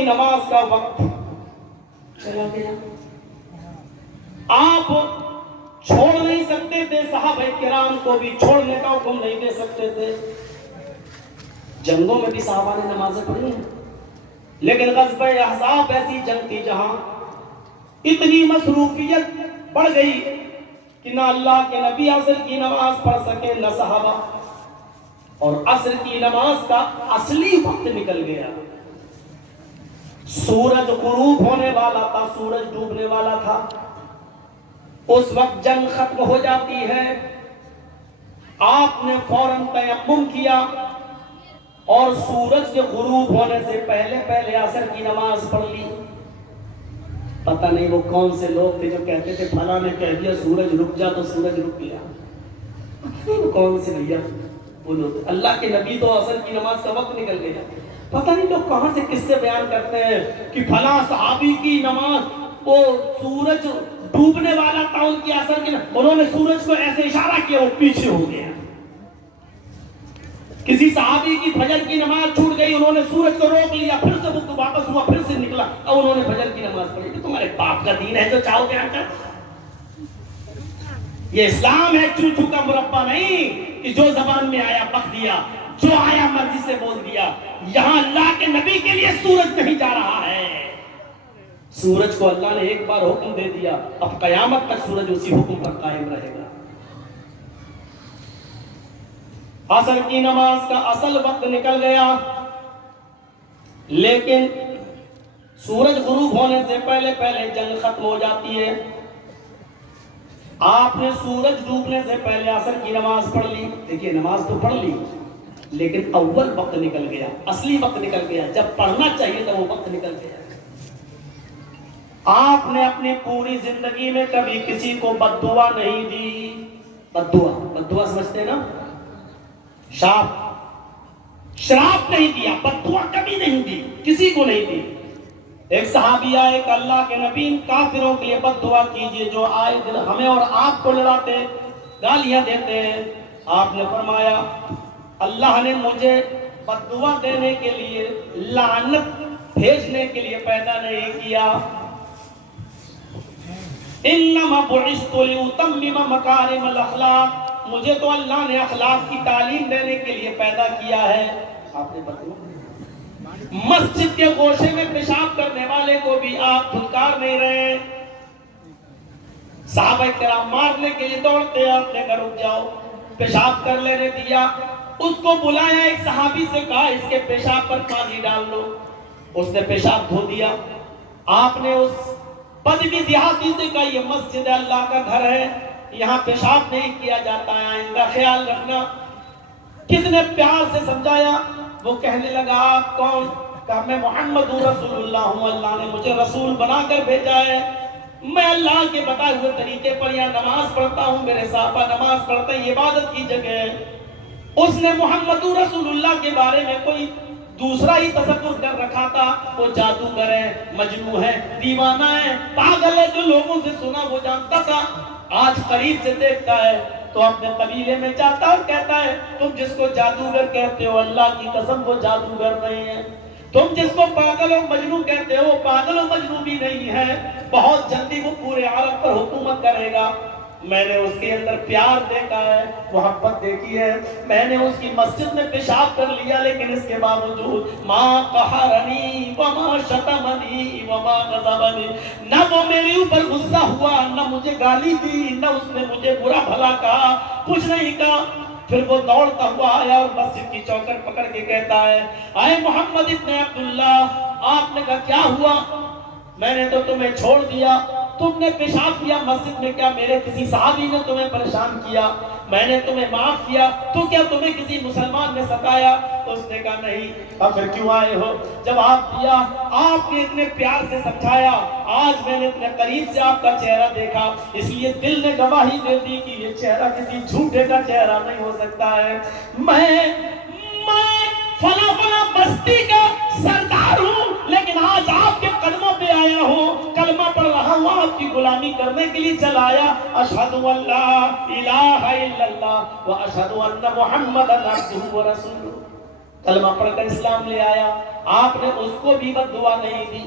کی نماز کا وقت چلا گیا. آپ چھوڑ نہیں سکتے تھے, صحابہ کرام کو بھی چھوڑنے کا حکم نہیں دے سکتے تھے. جنگوں میں بھی صحابہ نے نمازیں پڑھی ہیں, لیکن غزوہ احزاب ایسی جنگ تھی جہاں اتنی مصروفیت بڑھ گئی کہ نہ اللہ کے نبی عصر کی نماز پڑھ سکے نہ صحابہ, اور عصر کی نماز کا اصلی وقت نکل گیا. سورج غروب ہونے والا تھا, سورج ڈوبنے والا تھا. اس وقت جنگ ختم ہو جاتی ہے. آپ نے فوراً تیمم کیا اور سورج کے غروب ہونے سے پہلے عصر کی نماز پڑھ لی. پتہ نہیں وہ کون سے لوگ تھے جو کہتے تھے فلاں نے کہہ دیا سورج رک جا تو سورج رک گیا. وہ کون سے بھیا وہ لوگ؟ اللہ کے نبی تو عصر کی نماز کا وقت نکل گیا. پتہ نہیں لوگ کہاں سے کس سے بیان کرتے ہیں کہ فلاں صحابی کی نماز وہ سورج ڈوبنے والا تھا, ان کی عصر کی انہوں نے سورج کو ایسے اشارہ کیا وہ پیچھے ہو گیا. کسی صحابی کی فجر کی نماز چھوٹ گئی, انہوں نے سورج کو روک لیا, پھر سے وہ واپس ہوا, پھر سے نکلا, اب انہوں نے فجر کی نماز پڑھی. کہ تمہارے باپ کا دین ہے جو چاہو بیان کر. یہ اسلام ہے چو چو کا مربع نہیں کہ جو زبان میں آیا بک دیا, جو آیا مرضی سے بول دیا. یہاں اللہ کے نبی کے لیے سورج نہیں جا رہا ہے. سورج کو اللہ نے ایک بار حکم دے دیا, اب قیامت تک سورج اسی حکم پر قائم رہے گا. عصر کی نماز کا اصل وقت نکل گیا, لیکن سورج غروب ہونے سے پہلے جنگ ختم ہو جاتی ہے. آپ نے سورج ڈوبنے سے پہلے عصر کی نماز پڑھ لی. دیکھیے نماز تو پڑھ لی, لیکن اول وقت نکل گیا, اصلی وقت نکل گیا. جب پڑھنا چاہیے تھا وہ وقت نکل گیا. آپ نے اپنی پوری زندگی میں کبھی کسی کو بد دعا نہیں دی. بد دعا سمجھتے نا, شراپ نہیں دیا, بد دعا کبھی نہیں دی, کسی کو نہیں دی. ایک صحابی آئے کہ اللہ کے نبی کافروں کے لیے بد دعا کیجئے جو آئے دن ہمیں اور آپ کو لڑاتے گالیاں دیتے ہیں. آپ نے فرمایا اللہ نے مجھے بد دعا دینے کے لیے, لعنت بھیجنے کے لیے پیدا نہیں کیا. انما بعثت لاتمم مکارم الاخلاق, مجھے تو اللہ نے اخلاق کی تعلیم دینے کے لیے پیدا کیا ہے. آپ نے بتایا مسجد کے گوشے میں پیشاب کرنے والے کو بھی آپ دھتکار نہیں رہے. صحابہ کرام مارنے کے لیے دوڑتے ہیں, آپ نے کہا رک جاؤ, پیشاب کر لینے دیا. اس کو بلایا, ایک صحابی سے کہا اس کے پیشاب پر پانی ڈال لو. اس نے پیشاب دھو دیا. آپ نے اس بدوی دیہاتی سے کہا یہ مسجد اللہ کا گھر ہے, یہاں پیشاب نہیں کیا جاتا ہے, آئندہ خیال رکھنا. کتنے پیار سے سمجھایا. وہ کہنے لگا آپ کون؟ کہا میں محمد رسول اللہ ہوں, اللہ نے مجھے رسول بنا کر بھیجا ہے. میں اللہ کے بتائے ہوئے طریقے پر یہاں نماز پڑھتا ہوں, میرے صحابہ نماز پڑھتے ہیں, یہ عبادت کی جگہ ہے. اس نے محمد رسول اللہ کے بارے میں کوئی دوسرا ہی تصور کر رکھا تھا. وہ جادوگر ہے, مجنون ہے, دیوانہ ہے, پاگل ہے, جو لوگوں سے سنا وہ جانتا تھا. آج قریب سے دیکھتا ہے تو اپنے قبیلے میں جاتا اور کہتا ہے تم جس کو جادوگر کہتے ہو اللہ کی قسم وہ جادوگر نہیں ہے. تم جس کو پاگل اور مجنون کہتے ہو پاگل اور مجنون بھی نہیں ہے. بہت جلدی وہ پورے عالم پر حکومت کرے گا. میں نے اس کے اندر پیار دیکھا ہے, محبت دیکھی ہے. میں نے اس کی مسجد میں پیشاب کر لیا, لیکن اس کے باوجود ما قہرنی وما شتمنی وما غضبنی, نہ وہ میرے اوپر غصہ ہوا, نہ مجھے گالی دی, نہ اس نے مجھے برا بھلا کہا, کچھ نہیں کہا. پھر وہ دوڑتا ہوا آیا اور مسجد کی چوکٹ پکڑ کے کہتا ہے اے محمد ابن عبداللہ. آپ نے کہا کیا ہوا؟ میں نے تو تمہیں چھوڑ دیا, تم نے پیشاب کیا مسجد میں, کیا میرے کسی صحابی نے تمہیں پریشان کیا؟ میں نے تمہیں معاف کیا, تو کیا تمہیں کسی مسلمان نے ستایا؟ اس نے کہا نہیں. اب پھر کیوں آئے ہو؟ جب آپ دیا, آپ نے اتنے پیار سے سمجھایا, آج میں نے اتنے قریب سے آپ کا چہرہ دیکھا, اس لیے دل نے گواہی دے دی کہ یہ چہرہ کسی جھوٹے کا چہرہ نہیں ہو سکتا ہے. میں فلاں فلاں بستی کا سردار ہوں, لیکن آج آپ کے قدموں پہ آیا ہوں, کلمہ پڑھ رہا ہوں, آپ کی غلامی کرنے کے لیے چلا آیا. اشہد ان لا الہ الا اللہ واشہد ان محمدا عبدہ ورسولہ. کلمہ پڑھ کر اسلام لے آیا، آپ نے اس کو بھی بد دعا نہیں دی۔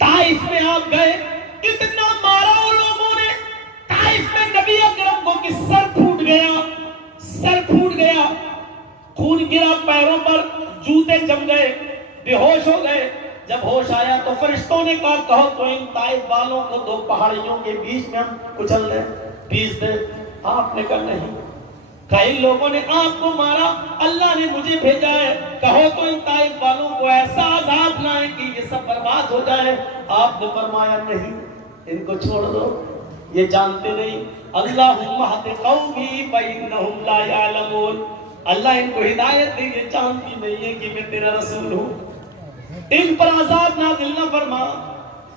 طائف میں آپ گئے، اتنا مارا ان لوگوں نے، طائف میں نبی اکرم کو کہ سر پھوٹ گیا، خون گرا پیروں پر، جوتے جم گئے، بے ہوش ہو گئے۔ جب ہوش آیا تو فرشتوں نے کہا کہو تو ان طائف والوں کو دو پہاڑیوں کے بیچ میں ہم کچل دیں، پیس دیں۔ آپ نے کہا نہیں، کئی لوگوں نے آپ کو مارا، اللہ نے مجھے بھیجا ہے، کہو تو ان طائف والوں کو ایسا عذاب لائیں کہ یہ سب برباد ہو جائے۔ آپ نے فرمایا نہیں، ان کو چھوڑ دو، یہ جانتے نہیں۔ اللہم اہد قومی فإنہم لا یعلمون، اللہ ان کو ہدایت دے، یہ جانتی نہیں ہے کہ میں تیرا رسول ہوں۔ ان پر عذاب نازل نہ فرما،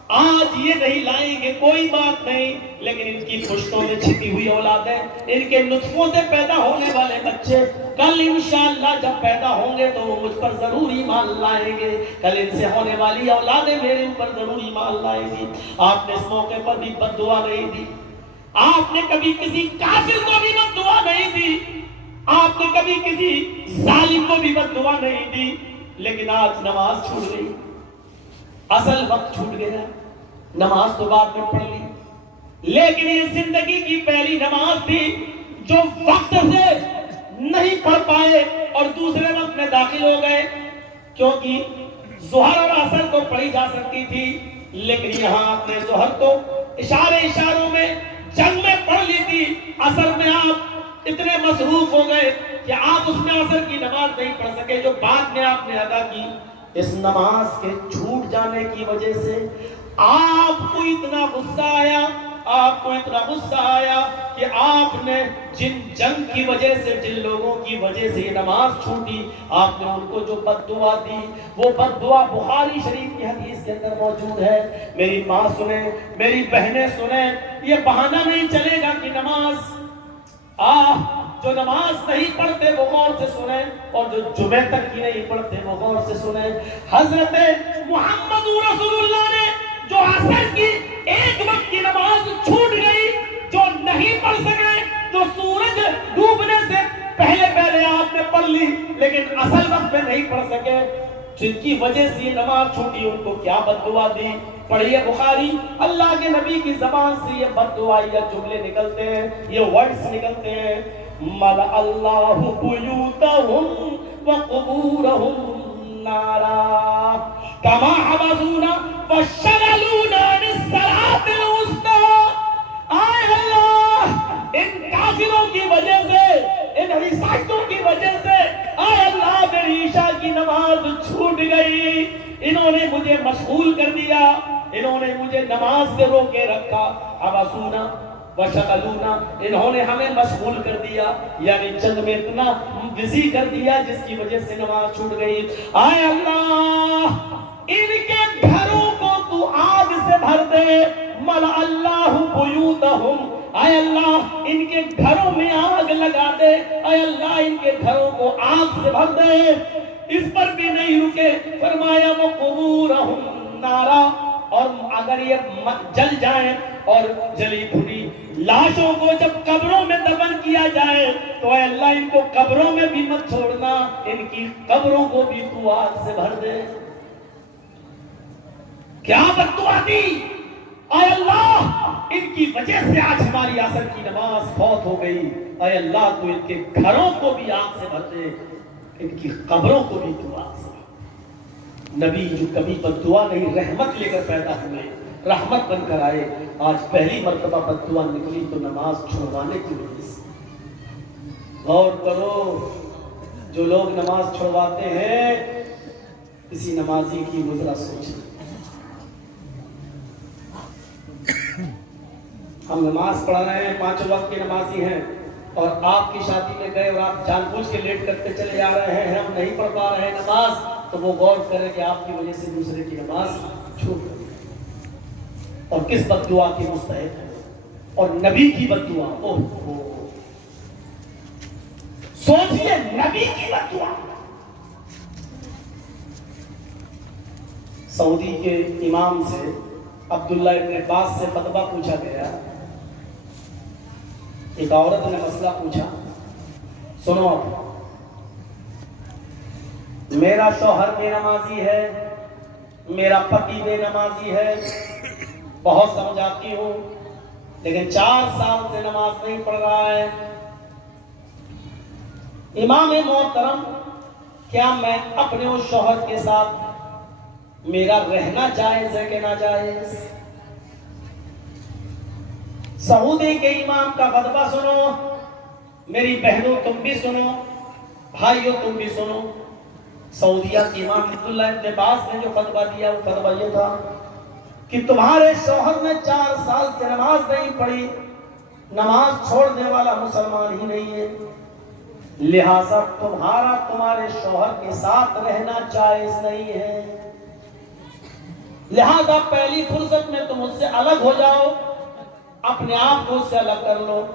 آج یہ نہیں لائیں گے کوئی بات نہیں، لیکن ان کی پشتوں میں چھپی ہوئی اولادیں، ان کے نطفوں سے پیدا ہونے والے بچے کل انشاءاللہ جب پیدا ہوں گے تو وہ مجھ پر ضرور ایمان لائیں گے، کل ان سے ہونے والی اولادیں میرے اوپر ضرور ایمان لائیں گی۔ آپ نے اس موقع پر بھی بد دعا نہیں دی، آپ نے کبھی کسی کافر کو بھی بد دعا نہیں دی، آپ نے کبھی کسی ظالم کو بھی بد دعا نہیں دی، لیکن آج نماز چھوٹ گئی، اصل وقت چھوٹ گیا، نماز تو بعد میں پڑھ لی، لیکن یہ زندگی کی پہلی نماز تھی جو وقت سے نہیں پڑھ پائے اور دوسرے وقت میں داخل ہو گئے، کیونکہ ظہر اور عصر تو پڑھی جا سکتی تھی، لیکن یہاں آپ نے ظہر تو اشاروں میں جنگ میں پڑھ لی تھی، عصر میں آپ اتنے مصروف ہو گئے کہ آپ اس میں عصر کی نماز نہیں پڑھ سکے جو بعد میں آپ نے ادا کی۔ اس نماز کے چھوٹ جانے کی وجہ سے آپ کو اتنا غصہ آیا کہ آپ نے جن جنگ کی وجہ سے، جن لوگوں کی وجہ سے یہ نماز چھوٹی، آپ نے ان کو جو بد دعا دی، وہ بد دعا بخاری شریف کی حدیث کے اندر موجود ہے۔ میری ماں سنیں، میری بہنیں سنیں، یہ بہانہ نہیں چلے گا کہ جو نماز نہیں پڑھتے وہ غور سے سنیں، اور جو جمعہ تک کی نہیں پڑھتے وہ غور سے سنیں۔ حضرت محمد رسول اللہ نے جو عصر کی ایک وقت کی نماز چھوٹ گئی، جو نہیں پڑھ سکے، جو سورج ڈوبنے سے پہلے آپ نے پڑھ لی لیکن اصل وقت میں نہیں پڑھ سکے، جن کی وجہ سے یہ نماز چھوٹی، ان کو کیا بد دعا دی۔ پڑھیے بخاری، اللہ کے نبی کی زبان سے یہ بد دعائیت جملے نکلتے ہیں، یہ ورڈز نکلتے ہیں، مَلَأَ اللَّهُ بُيُوتَهُمْ وَقُبُورَهُمْ نَارًا كَمَا حَبَسُونَا وَشَغَلُونَا عَنِ الصَّلَاةِ الْوُسْطَىٰ۔ آئے اللہ، ان کافروں کی وجہ سے، ان عیسائیوں کی وجہ سے، آئے اللہ میری عشاء کی نماز چھوٹ گئی، انہوں نے مجھے مشغول کر دیا، انہوں نے مجھے نماز سے روکے رکھا، حبسونا وشغلونا، انہوں نے ہمیں مشغول کر دیا، یعنی چند میں اتنا بزی کر دیا جس کی وجہ سے نماز چھوٹ گئی۔ آئے اللہ ان کے گھروں کو تو آگ سے بھر دے، مَلَأَ اللَّهُ بُيُوتَهُمْ، اے اللہ ان کے گھروں میں آگ لگا دے، اے اللہ ان کے گھروں کو آگ سے بھر دے۔ اس پر بھی نہیں رکے، فرمایا وَقُبُورَهُمْ نَارًا، اور اگر یہ جل جائیں اور جلی بھنی لاشوں کو جب قبروں میں دفن کیا جائے تو اے اللہ ان کو قبروں میں بھی مت چھوڑنا، ان کی قبروں کو بھی تو آگ سے بھر دے۔ کیا بد دعا دی، اے اللہ ان کی وجہ سے آج ہماری عصر کی نماز فوت ہو گئی، اے اللہ تو ان کے گھروں کو بھی آگ سے بھر دے، ان کی قبروں کو بھی تو آگ سے۔ نبی جو کبھی بد دعا نہیں، رحمت لے کر پیدا ہوئے، رحمت بن کر آئے، آج پہلی مرتبہ بد دعا نکلی تو نماز چھڑوانے کی وجہ سے۔ غور کرو، جو لوگ نماز چھڑواتے ہیں کسی نمازی کی گزرا سوچیں۔ ہم نماز پڑھ رہے ہیں، 5 وقت کی نمازی ہیں، اور آپ کی شادی میں گئے اور آپ جان بوجھ کے لیٹ کرتے چلے جا رہے ہیں، ہم نہیں پڑھ پا رہے ہیں نماز، تو وہ غور کریں کہ آپ کی وجہ سے دوسرے کی نماز چھوٹ گئی، اور کس بد دعا کی مستحق ہے، اور نبی کی بد دعا۔ سوچئے نبی کی بد دعا۔ سعودی کے امام سے عبداللہ ابن عباس سے فتویٰ پوچھا گیا، ایک عورت نے مسئلہ پوچھا، سنو آپ، میرا شوہر بے نمازی ہے، میرا پتی بے نمازی ہے، بہت سمجھاتی ہوں لیکن 4 سال سے نماز نہیں پڑھ رہا ہے۔ امام محترم، کیا میں اپنے اس شوہر کے ساتھ میرا رہنا جائز ہے کہ ناجائز؟ سعودی کے امام کا فتویٰ سنو، میری بہنوں تم بھی سنو، بھائیوں تم بھی سنو۔ سعودیہ کے امام عبداللہ ابن باز نے جو فتویٰ دیا وہ فتویٰ یہ تھا کہ تمہارے شوہر نے 4 سال سے نماز نہیں پڑھی، نماز چھوڑنے والا مسلمان ہی نہیں ہے، لہذا تمہارے شوہر کے ساتھ رہنا جائز نہیں ہے، لہذا پہلی فرصت میں تم اس سے الگ ہو جاؤ، اپنے آپ کو اس سے الگ کر لو۔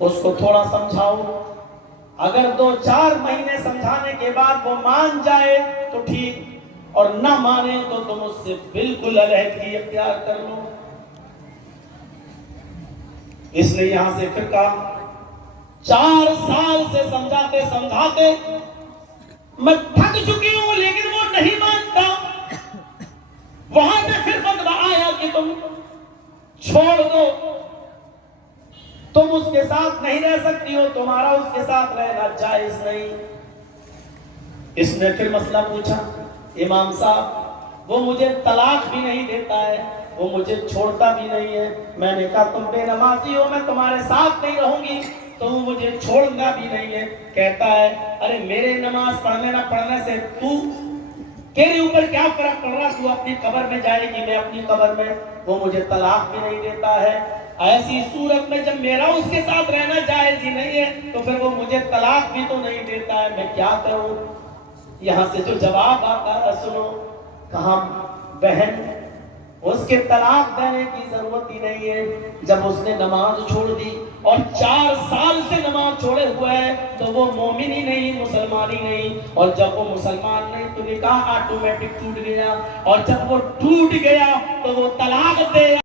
اس کو تھوڑا سمجھاؤ، اگر 2-4 مہینے سمجھانے کے بعد وہ مان جائے تو ٹھیک، اور نہ مانے تو تم اس سے بالکل علیحدگی اختیار کر لو۔ اس نے یہاں سے پھر کہا 4 سال سے سمجھاتے سمجھاتے میں تھک چکی ہوں لیکن وہ نہیں مانتا۔ وہاں سے پھر فتویٰ آیا کہ تم چھوڑ دو، تم اس کے ساتھ نہیں رہ سکتی ہو، تمہارا اس کے ساتھ رہنا جائز نہیں۔ اس نے پھر مسئلہ پوچھا، امام صاحب وہ مجھے طلاق بھی نہیں دیتا ہے، وہ مجھے چھوڑتا بھی نہیں ہے۔ میں نے کہا تم بے نمازی ہو، میں تمہارے ساتھ نہیں رہوں گی، تو وہ مجھے چھوڑنا بھی نہیں ہے۔ کہتا ہے ارے میرے نماز پڑھنے نہ پڑھنے سے تیرے اوپر کیا فرق پڑ رہا، تو اپنی قبر میں جائے گی، میں اپنی قبر میں، وہ مجھے طلاق بھی نہیں دیتا ہے۔ ایسی صورت میں جب میرا اس کے ساتھ رہنا جائز ہی نہیں ہے تو پھر وہ مجھے طلاق بھی تو نہیں دیتا ہے، میں کیا کروں؟ یہاں سے جو جواب آتا ہے سنو، کہا بہن اس کے طلاق دینے کی ضرورت ہی نہیں ہے، جب اس نے نماز چھوڑ دی اور 4 سال سے نماز چھوڑے ہوا ہے تو وہ مومن ہی نہیں، مسلمان ہی نہیں، اور جب وہ مسلمان نہیں تو نکاح آٹومیٹک ٹوٹ گیا، اور جب وہ ٹوٹ گیا تو وہ طلاق دے